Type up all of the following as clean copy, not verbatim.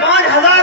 5000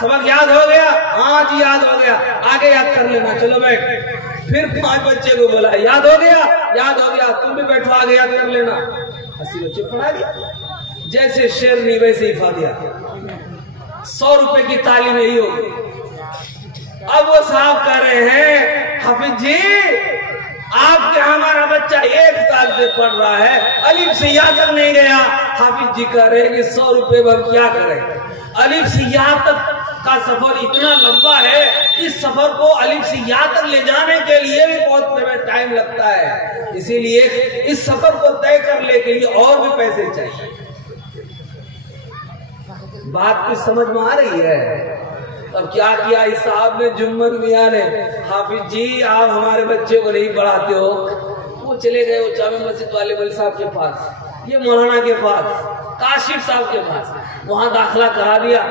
سبق یاد ہو گیا؟ ہاں جی یاد ہو گیا، آگے یاد کر لینا، چلو بیٹھ۔ پھر 5 بچے کو بولا یاد ہو گیا؟ یاد ہو گیا، تم بھی بیٹھو آگے یاد کر لینا۔ 80 بچے پڑھا دیا، جیسے شیرنی ویسے ہی فاتحہ۔ 100 روپے کی تعلیم یہی ہوگی۔ اب وہ صاحب کہہ رہے ہیں حافظ جی آپ کے ہمارا بچہ 1 سال سے پڑھ رہا ہے، الف سے یا تک نہیں گیا۔ حافظ جی کہہ رہے ہیں کہ 100 روپے میں کیا کریں؟ الف سے یا تک کا سفر اتنا لمبا ہے، اس سفر کو الف سے یا تک لے جانے کے لیے بھی بہت ٹائم لگتا ہے، اسی لیے اس سفر کو طے کرنے کے لیے اور بھی پیسے چاہیے۔ بات کچھ سمجھ میں آ رہی ہے؟ اب کیا کیا اس صاحب نے، جمن میاں نے، حافظ جی آپ ہمارے بچے کو نہیں پڑھاتے ہو؟ وہ چلے گئے وہ جامع مسجد والے مول صاحب کے پاس، یہ مولانا کے پاس، کاشف صاحب کے پاس، وہاں داخلہ کرا دیا۔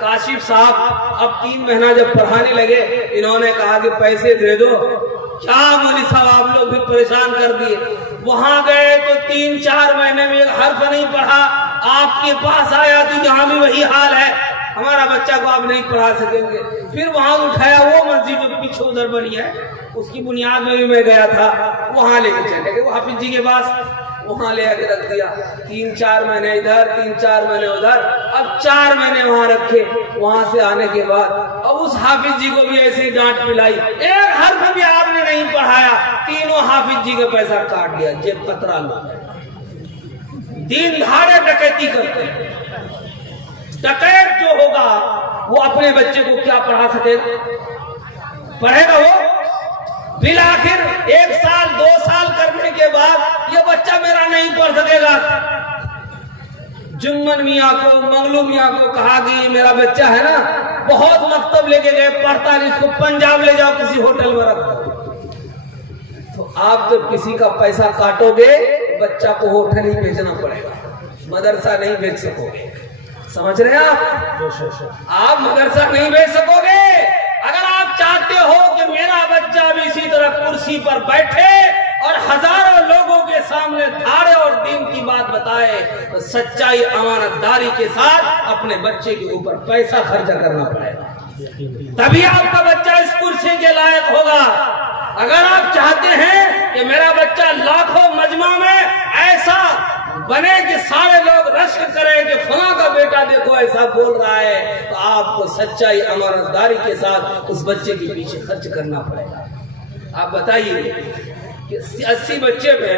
کاشف صاحب اب 3 مہینہ جب پڑھانے لگے، انہوں نے کہا کہ پیسے دے دو۔ کیا مولوی صاحب آپ لوگ بھی پریشان کر دیے۔ وہاں گئے تو 3-4 مہینے میں حرف نہیں پڑھا، آپ کے پاس آیا تو یہاں بھی وہی حال ہے، ہمارا بچہ کو آپ نہیں پڑھا سکیں گے۔ پھر وہاں اٹھایا، وہ مسجد جو پیچھے ادھر بنی ہے اس کی بنیاد میں بھی میں گیا تھا، وہاں لے کے چلے گئے وہ حافظ جی کے پاس، وہاں لے کے رکھ دیا۔ 3-4 مہینے ادھر، 3-4 مہینے ادھر، اب 4 مہینے وہاں رکھے۔ وہاں سے آنے کے بعد اب اس حافظ جی کو بھی ایسے ہی ڈانٹ پلائی، ایک حرف بھی آپ نے نہیں پڑھایا، تینوں حافظ جی کا پیسہ کاٹ دیا، جیب قطرہ لو۔ دین دھاڑے ڈکیتی کرتے ہیں۔ ڈکیت جو ہوگا وہ اپنے بچے کو کیا پڑھا سکے گا؟ پڑھے گا وہ؟ بالآخر 1 سال 2 سال کرنے کے بعد یہ بچہ میرا نہیں پڑھ سکے گا۔ جمن میاں کو، منگلو میاں کو کہا کہ یہ میرا بچہ ہے نا، بہت مکتب لے کے گئے، پڑھتا نہیں، اس کو پنجاب لے جاؤ کسی ہوٹل میں رکھ دو۔ تو آپ جب کسی کا پیسہ کاٹو گے بچہ کو ہوٹل ہی بھیجنا پڑے گا، مدرسہ نہیں بھیج سکو گے۔ سمجھ رہے ہیں آپ مدرسہ نہیں بھیج سکو گے۔ اگر آپ چاہتے ہو کہ میرا بچہ بھی اسی طرح کرسی پر بیٹھے اور ہزاروں لوگوں کے سامنے دھاڑے اور دین کی بات بتائے، تو سچائی امانت داری کے ساتھ اپنے بچے کے اوپر پیسہ خرچہ کرنا پڑے گا، تبھی آپ کا بچہ اس کرسی کے لائق ہوگا۔ اگر آپ چاہتے ہیں کہ میرا بچہ لاکھوں مجمع میں ایسا بنے کہ سارے لوگ رشک کریں کہ فلاں کا بیٹا دیکھو ایسا بول رہا ہے، تو آپ کو سچائی امانت داری کے ساتھ اس بچے کے پیچھے خرچ کرنا پڑے گا۔ آپ بتائیے کہ 80 بچے میں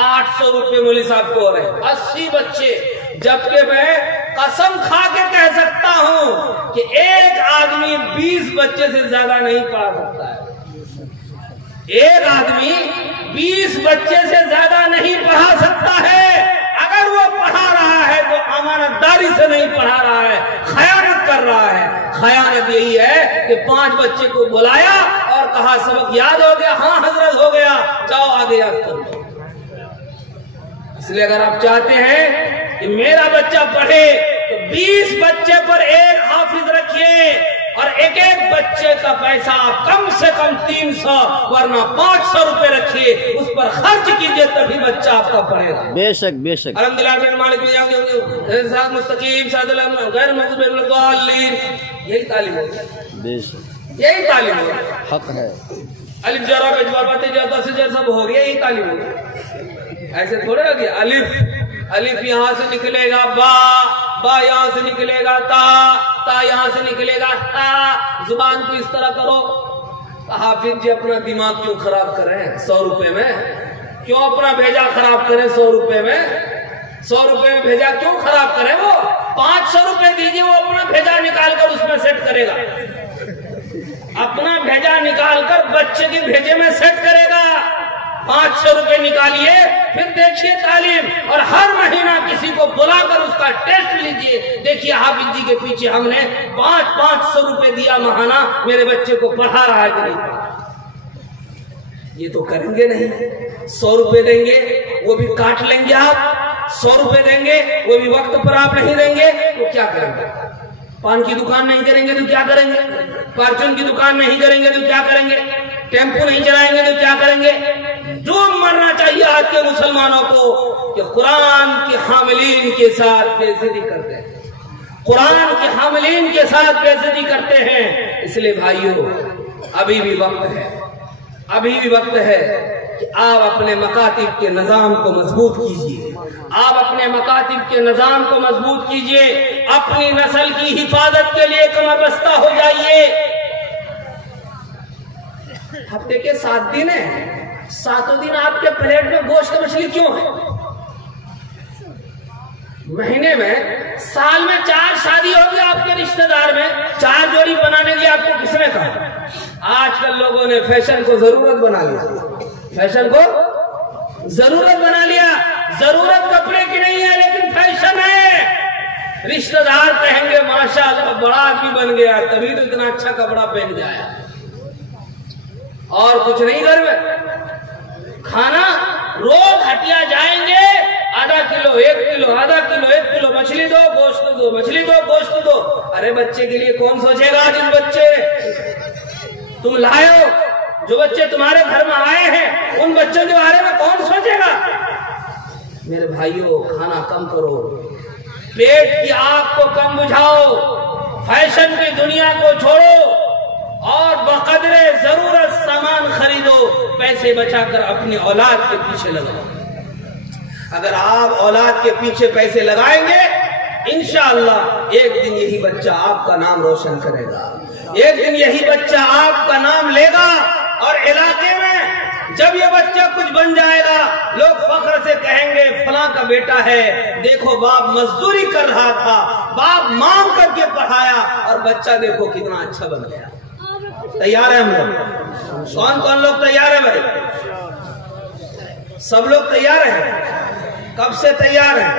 800 روپے مولوی صاحب کو ہو رہے ہیں، 80 بچے، جبکہ میں قسم کھا کے کہہ سکتا ہوں کہ ایک آدمی 20 بچے سے زیادہ نہیں پڑھا سکتا ہے۔ ایک آدمی 20 بچے سے زیادہ نہیں پڑھا سکتا ہے۔ اگر وہ پڑھا رہا ہے تو امانت داری سے نہیں پڑھا رہا ہے، خیانت کر رہا ہے۔ خیانت یہی ہے کہ 5 بچے کو بلایا اور کہا سبق یاد ہو گیا؟ ہاں حضرت ہو گیا، جاؤ آگے یاد کر لو۔ اس لیے اگر آپ چاہتے ہیں کہ میرا بچہ پڑھے تو 20 بچے پر ایک حافظ رکھیے، اور ایک ایک بچے کا پیسہ کم سے کم 300 ورنہ 500 روپے رکھیے، اس پر خرچ کیجئے، تبھی بچہ آپ کا پڑھے گا۔ بے شک بے شک۔ الحمدللہ بن مالک صراط مستقیم صراط غیر مغضوب علیہم ولا الضالین، یہی تعلیم ہوگی، بے شک یہی تعلیم ہوگی۔ حق ہے۔ الف جرا بجبار باتیں جاتا سے جر سب ہو گیا، یہی تعلیم ہوگی۔ ایسے تھوڑے ہو گیا الف یہاں سے نکلے گا، با یہاں سے نکلے گا، تا یہاں سے نکلے گا، تا، زبان کو اس طرح کرو۔ حافظ جی اپنا دماغ کیوں خراب کریں 100 روپے میں؟ کیوں اپنا بھیجا خراب کریں 100 روپے میں؟ 100 روپے میں بھیجا کیوں خراب کریں؟ وہ 500 روپے دیجئے، وہ اپنا بھیجا نکال کر اس میں سیٹ کرے گا، اپنا بھیجا نکال کر بچے کے بھیجے میں سیٹ کرے گا۔ 500 روپے نکالیے، پھر دیکھیے تعلیم، اور ہر مہینہ کسی کو بلا کر اس کا ٹیسٹ لیجئے، دیکھیے حافظ جی کے پیچھے ہم نے 500 روپے دیا ماہانہ، میرے بچے کو پڑھا رہا ہے کہ نہیں پڑھا۔ یہ تو کریں گے نہیں۔ 100 روپے دیں گے وہ بھی کاٹ لیں گے آپ، 100 روپے دیں گے وہ بھی وقت پر آپ نہیں دیں گے، تو کیا کریں گے؟ پان کی دکان نہیں کریں گے تو کیا کریں گے؟ پارچون کی دکان نہیں کریں گے تو کیا کریں گے؟ ٹیمپو نہیں چلائیں گے تو کیا کریں گے؟ ڈوب مرنا چاہیے آج کے مسلمانوں کو کہ قرآن کے حاملین کے ساتھ بے عزتی کرتے ہیں۔ قرآن کے حاملین کے ساتھ بے عزتی کرتے ہیں۔ اس لیے بھائیو ابھی بھی وقت ہے کہ آپ اپنے مکاتب کے نظام کو مضبوط کیجئے، آپ اپنے مکاتب کے نظام کو مضبوط کیجئے، اپنی نسل کی حفاظت کے لیے کمر بستہ ہو جائیے۔ ہفتے کے 7 دن ہیں، 7 دن آپ کے پلیٹ میں گوشت مچھلی کیوں ہے؟ مہینے میں سال میں 4 شادی ہوگی آپ کے رشتہ دار میں، 4 جوڑی بنانے کے لیے آپ کو کس نے کہا؟ آج کل لوگوں نے فیشن کو ضرورت بنا لیا، ضرورت کپڑے کی نہیں ہے لیکن فیشن ہے۔ رشتہ دار کہیں گے ماشاءاللہ بڑا آدمی بن گیا، تبھی تو اتنا اچھا کپڑا پہن جایا، اور کچھ نہیں گھر میں۔ کھانا روز ہٹیا جائیں گے، آدھا کلو 1 کلو آدھا کلو 1 کلو مچھلی دو گوشت دو۔ ارے بچے کے لیے کون سوچے گا؟ جن بچے تم لائے ہو، جو بچے تمہارے گھر میں آئے ہیں، ان بچوں کے بارے میں کون سوچے گا؟ میرے بھائیوں کھانا کم کرو، پیٹ کی آگ کو کم بجھاؤ، فیشن کی دنیا کو چھوڑو اور بقدر ضرورت سامان خریدو، پیسے بچا کر اپنی اولاد کے پیچھے لگاؤ۔ اگر آپ اولاد کے پیچھے پیسے لگائیں گے انشاءاللہ ایک دن یہی بچہ آپ کا نام روشن کرے گا، ایک دن یہی بچہ آپ کا نام لے گا، اور علاقے میں جب یہ بچہ کچھ بن جائے گا لوگ فخر سے کہیں گے فلاں کا بیٹا ہے، دیکھو باپ مزدوری کر رہا تھا، باپ مانگ کر کے پڑھایا اور بچہ دیکھو کتنا اچھا بن گیا۔ تیار ہیں ہم لوگ؟ کون لوگ تیار ہیں بھائی؟ سب لوگ تیار ہیں؟ کب سے تیار ہیں؟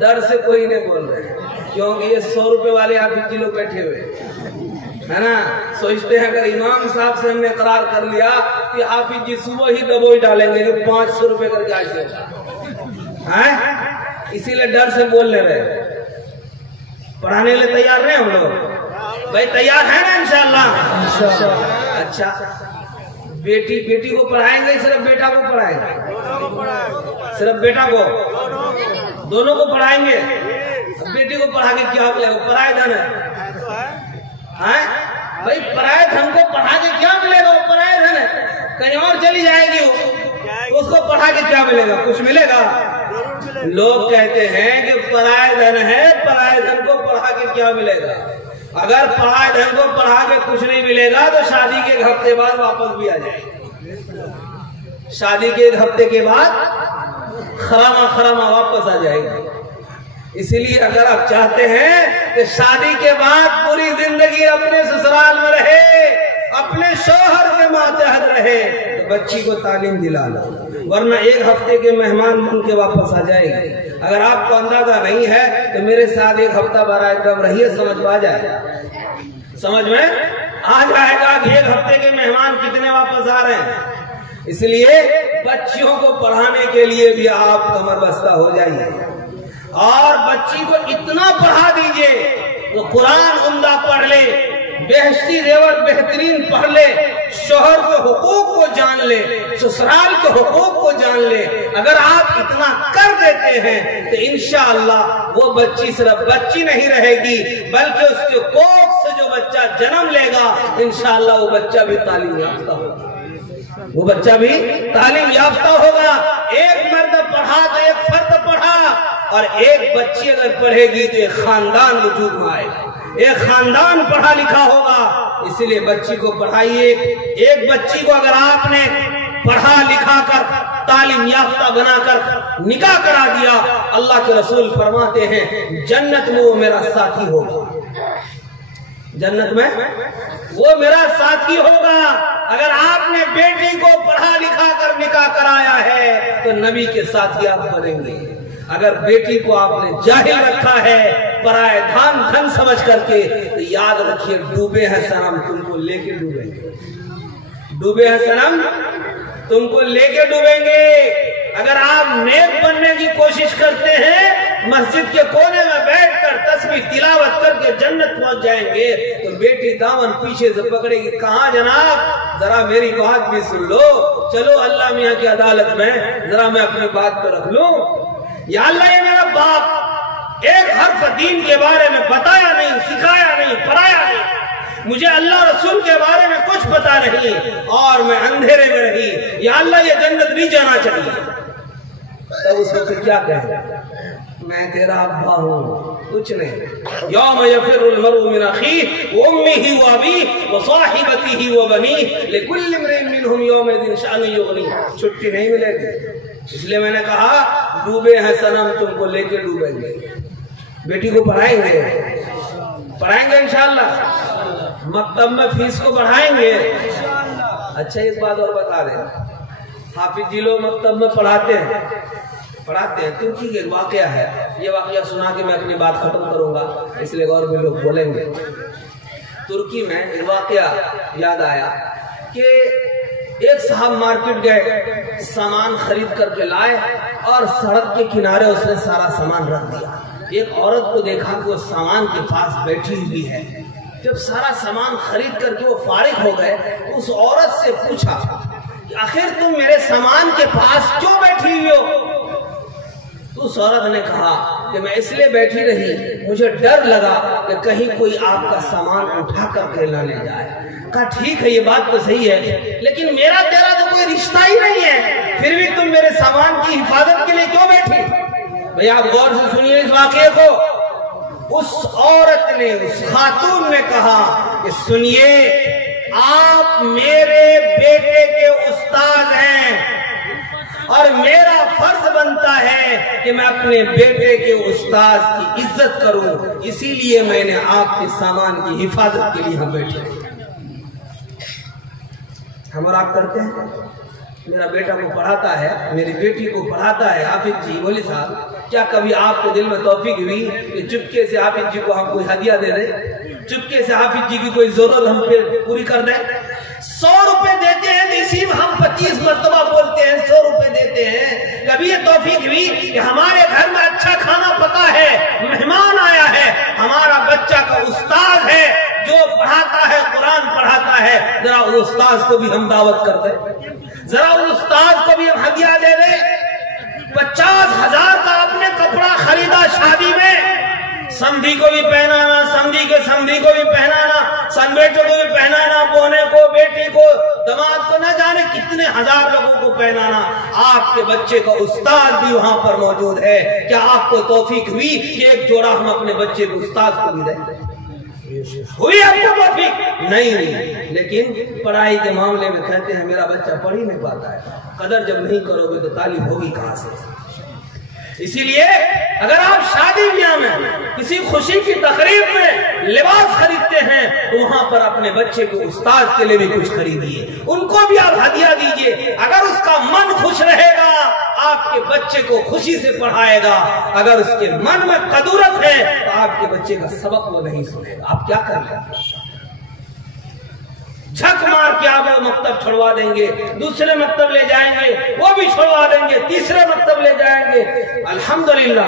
ڈر سے کوئی نہیں بول رہے، کیونکہ یہ 100 روپے والے حافظ جی لوگ بیٹھے ہوئے ہے نا، سوچتے ہیں اگر امام صاحب سے ہم نے قرار کر لیا کہ حافظ جی صبح ہی دبوئی ڈالیں گے 500 روپے کر کے آج سے، اسی لیے ڈر سے بول لے رہے۔ پڑھانے کے لیے تیار رہے ہم لوگ؟ بھائی تیار ہیں نا انشاءاللہ؟ اچھا، بیٹی کو پڑھائیں گے صرف بیٹا کو پڑھائیں گے؟ صرف بیٹا کو؟ دونوں کو پڑھائیں گے؟ بیٹی کو پڑھا کے کیا ملے گا؟ پرائے دھن ہے بھائی، پرائے دھن کو پڑھا کے کیا ملے گا؟ وہ پرائے دھن ہے، کہیں اور چلی جائے گی وہ، اس کو پڑھا کے کیا ملے گا؟ کچھ ملے گا؟ لوگ کہتے ہیں کہ پرائے دھن ہے، پرائے دھن کو پڑھا کے کیا ملے گا؟ اگر پرائے دھن کو پڑھا کے کچھ نہیں ملے گا تو شادی کے 1 ہفتے بعد واپس بھی آ جائے گی، شادی کے 1 ہفتے کے بعد خرامہ واپس آ جائے گی۔ اسی لیے اگر آپ چاہتے ہیں کہ شادی کے بعد پوری زندگی اپنے سسرال میں رہے، اپنے شوہر کے ماتحت رہے، تو بچی کو تعلیم دلا لو، ورنہ 1 ہفتے کے مہمان بن کے واپس آ جائے گی۔ اگر آپ کو اندازہ نہیں ہے تو میرے ساتھ 1 ہفتہ برائے کرم رہیے، سمجھ میں آ جائے گا، سمجھ میں آ جائے گا کہ 1 ہفتے کے مہمان کتنے واپس آ رہے ہیں۔ اس لیے بچیوں کو پڑھانے کے لیے بھی آپ کمر بستہ ہو جائیے، اور بچی کو اتنا پڑھا دیجئے وہ قرآن عمدہ پڑھ لے، بہشتی زیور بہترین پڑھ لے، شوہر کے حقوق کو جان لے، سسرال کے حقوق کو جان لے۔ اگر آپ اتنا کر دیتے ہیں تو انشاءاللہ وہ بچی صرف بچی نہیں رہے گی، بلکہ اس کے کوکھ سے جو بچہ جنم لے گا انشاءاللہ وہ بچہ بھی تعلیم یافتہ ہوگا، وہ بچہ بھی تعلیم یافتہ ہوگا۔ ایک مرد پڑھا تو ایک فرد پڑھا، اور ایک بچی اگر پڑھے گی تو ایک خاندان وجود میں آئے گا، ایک خاندان پڑھا لکھا ہوگا۔ اسی لیے بچی کو پڑھائیے۔ ایک بچی کو اگر آپ نے پڑھا لکھا کر تعلیم یافتہ بنا کر نکاح کرا دیا، اللہ کے رسول فرماتے ہیں جنت میں وہ میرا ساتھی ہوگا، جنت میں وہ میرا ساتھی ہوگا۔ اگر آپ نے بیٹی کو پڑھا لکھا کر نکاح کرایا ہے تو نبی کے ساتھی آپ بنیں گے۔ اگر بیٹی کو آپ نے جاہل رکھا ہے پرائے دھن سمجھ کر کے تو یاد رکھیے ڈوبے ہیں صنم تم کو لے کے ڈوبیں گے، ڈوبے ہیں صنم تم کو لے کے ڈوبیں گے۔ اگر آپ نیک بننے کی کوشش کرتے ہیں، مسجد کے کونے میں بیٹھ کر تسبیح تلاوت کر کے جنت پہنچ جائیں گے، تو بیٹی دامن پیچھے سے پکڑے گی، کہاں جناب ذرا میری بات بھی سن لو، چلو اللہ میاں کی عدالت میں ذرا میں اپنی بات پہ رکھ لوں۔ یا اللہ یہ میرا باپ ایک حرف دین کے بارے میں بتایا نہیں، سکھایا نہیں، پڑھایا نہیں، مجھے اللہ رسول کے بارے میں کچھ پتا نہیں اور میں اندھیرے میں رہی، یا اللہ یہ جنت نہیں جانا چاہیے، تو اس وقت کیا کہیں؟ میں تیرا ابا ہوں، کچھ نہیں۔ یوم یفر المرء من اخیہ وامہ وابیہ وصاحبتہ وبنیہ لکل امرئ منہم یومئذ شأن یغنیہ، چھٹی نہیں ملے گی۔ اس لیے میں نے کہا ڈوبے ہیں صنم تم کو لے کے ڈوبیں گے۔ بیٹی کو پڑھائیں گے انشاءاللہ، مکتب میں فیس کو بڑھائیں گے۔ اچھا ایک بات اور بتا دیں، حافظ جی لوگ مکتب میں پڑھاتے ہیں، ترکی کے ایک واقعہ ہے، یہ واقعہ سنا کے میں اپنی بات ختم کروں گا، اس لیے اور بھی لوگ بولیں گے۔ ترکی میں ایک واقعہ یاد آیا کہ ایک صاحب مارکیٹ گئے، سامان خرید کر کے لائے اور سڑک کے کنارے اس نے سارا سامان رکھ دیا۔ ایک عورت کو دیکھا کہ وہ سامان کے پاس بیٹھی ہوئی ہے۔ جب سارا سامان خرید کر کے وہ فارغ ہو گئے تو اس عورت سے پوچھا کہ آخر تم میرے سامان کے پاس کیوں بیٹھی ہوئی ہو؟ تو اس عورت نے کہا کہ میں اس لیے بیٹھی رہی، مجھے ڈر لگا کہ کہیں کوئی آپ کا سامان اٹھا کر کے نہ لے جائے۔ کہا ٹھیک ہے یہ بات تو صحیح ہے، لیکن میرا تیرا تو کوئی رشتہ ہی نہیں ہے، پھر بھی تم میرے سامان کی حفاظت کے لیے کیوں بیٹھی؟ بھئی آپ غور سے سنیے اس واقعے کو۔ اس عورت نے، اس خاتون نے کہا کہ سنیے آپ میرے بیٹے کے استاد ہیں اور میرا فرض بنتا ہے کہ میں اپنے بیٹے کے استاد کی عزت کروں، اسی لیے میں نے آپ کے سامان کی حفاظت کے لیے ہم بیٹھے ہیں۔ ہم اور آپ کرتے ہیں؟ میرا بیٹا کو پڑھاتا ہے، میری بیٹی کو پڑھاتا ہے حافظ جی، بولے صاحب کیا کبھی آپ کے دل میں توفیق ہوئی کہ چپکے سے حافظ جی کو ہم کوئی ہدیہ دے دیں، چپکے سے حافظ جی کی کوئی ضرورت ہم پہ پوری کر دیں؟ 100 روپے دیتے ہیں تو اسی میں ہم 25 مرتبہ بولتے ہیں 100 روپے دیتے ہیں۔ کبھی یہ توفیق ہوئی کہ ہمارے گھر میں اچھا کھانا پکا ہے، مہمان آیا ہے، ہمارا بچہ کا استاد ہے جو پڑھاتا ہے، قرآن پڑھاتا ہے، ذرا اس استاد کو بھی ہم دعوت کر دیں، ذرا اس استاد کو بھی ہم ہدیہ دے دیں۔ 50,000 کا آپ نے کپڑا خریدا شادی میں، سمدھی کو بھی پہنانا، سمدھی کے سمدھی کو بھی پہنانا، سن بیٹے کو بھی پہنانا، بونے کو، بیٹی کو، دماد کو، نہ جانے کتنے ہزار لوگوں کو پہنانا۔ آپ کے بچے کا استاد بھی وہاں پر موجود ہے، کیا آپ کو توفیق ہوئی کہ ایک جوڑا ہم اپنے بچے کو استاد کو بھی دیں؟ ہوئی آپ کو توفیق؟ نہیں ہوئی۔ لیکن پڑھائی کے معاملے میں کہتے ہیں میرا بچہ پڑھ ہی نہیں پاتا ہے، قدر جب نہیں کرو گے تو تعلیم ہوگی کہاں سے؟ اسی لیے اگر آپ شادی بیاہ میں کسی خوشی کی تقریب میں لباس خریدتے ہیں تو وہاں پر اپنے بچے کو استاد کے لیے بھی کچھ خریدیے، ان کو بھی آپ ہدیہ دیجئے۔ اگر اس کا من خوش رہے گا آپ کے بچے کو خوشی سے پڑھائے گا، اگر اس کے من میں قدورت ہے تو آپ کے بچے کا سبق وہ نہیں سنے گا۔ آپ کیا کر لیں گے؟ جھک مار کے آپ وہ مکتب چھڑوا دیں گے، دوسرے مکتب لے جائیں گے، وہ بھی چھڑوا دیں گے، تیسرے مکتب لے جائیں گے۔ الحمدللہ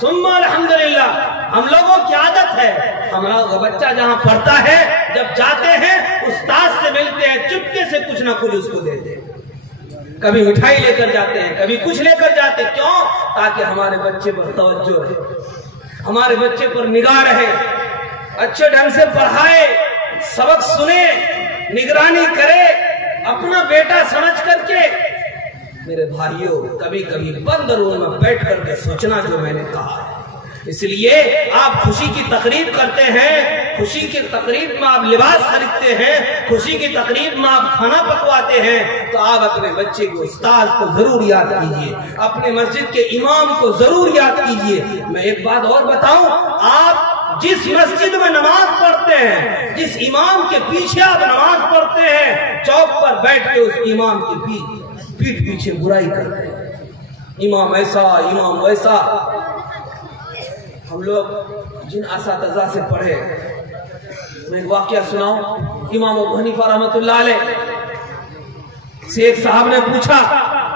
ثم الحمدللہ ہم لوگوں کی عادت ہے، ہم لوگوں کا بچہ جہاں پڑھتا ہے جب جاتے ہیں استاد سے ملتے ہیں، چپکے سے کچھ نہ کچھ اس کو دیتے ہیں، کبھی مٹھائی لے کر جاتے ہیں، کبھی کچھ لے کر جاتے ہیں۔ کیوں؟ تاکہ ہمارے بچے پر توجہ رہے، ہمارے بچے پر نگاہ رہے، اچھے ڈھنگ سے پڑھائے، سبق سنے، نگرانی کرے، اپنا بیٹا سمجھ کر کے۔ میرے بھائیوں کبھی کبھی بند روم میں بیٹھ کر کے سوچنا جو میں نے کہا ہے۔ اس لیے آپ خوشی کی تقریب کرتے ہیں، خوشی کی تقریب میں آپ لباس خریدتے ہیں، خوشی کی تقریب میں آپ کھانا پکواتے ہیں، تو آپ اپنے بچے کو استاد کو ضرور یاد کیجئے، اپنے مسجد کے امام کو ضرور یاد کیجئے۔ میں ایک بات اور بتاؤں، آپ جس مسجد میں نماز پڑھتے ہیں، جس امام کے پیچھے آپ نماز پڑھتے ہیں، چوک پر بیٹھ کے اس امام کی پیٹھ پیچھے برائی کرتے ہیں، امام ایسا، امام ویسا۔ ہم لوگ جن اساتذہ سے پڑھے، میں ایک واقعہ سناؤں، امام ابو حنیفہ رحمۃ اللہ علیہ سے ایک صاحب نے پوچھا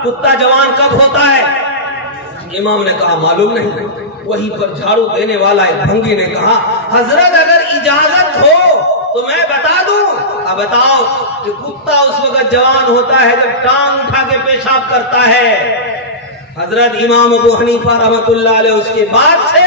کتا جوان کب ہوتا ہے؟ امام نے کہا معلوم نہیں۔ وہیں پر جھاڑو دینے والا ایک بھنگی نے کہا حضرت اگر اجازت ہو تو میں بتا دوں۔ اب بتاؤ کہ کتا اس وقت جوان ہوتا ہے جب ٹانگ اٹھا کے پیشاب کرتا ہے۔ حضرت امام ابو حنیفہ رحمۃ اللہ علیہ اس کے بعد سے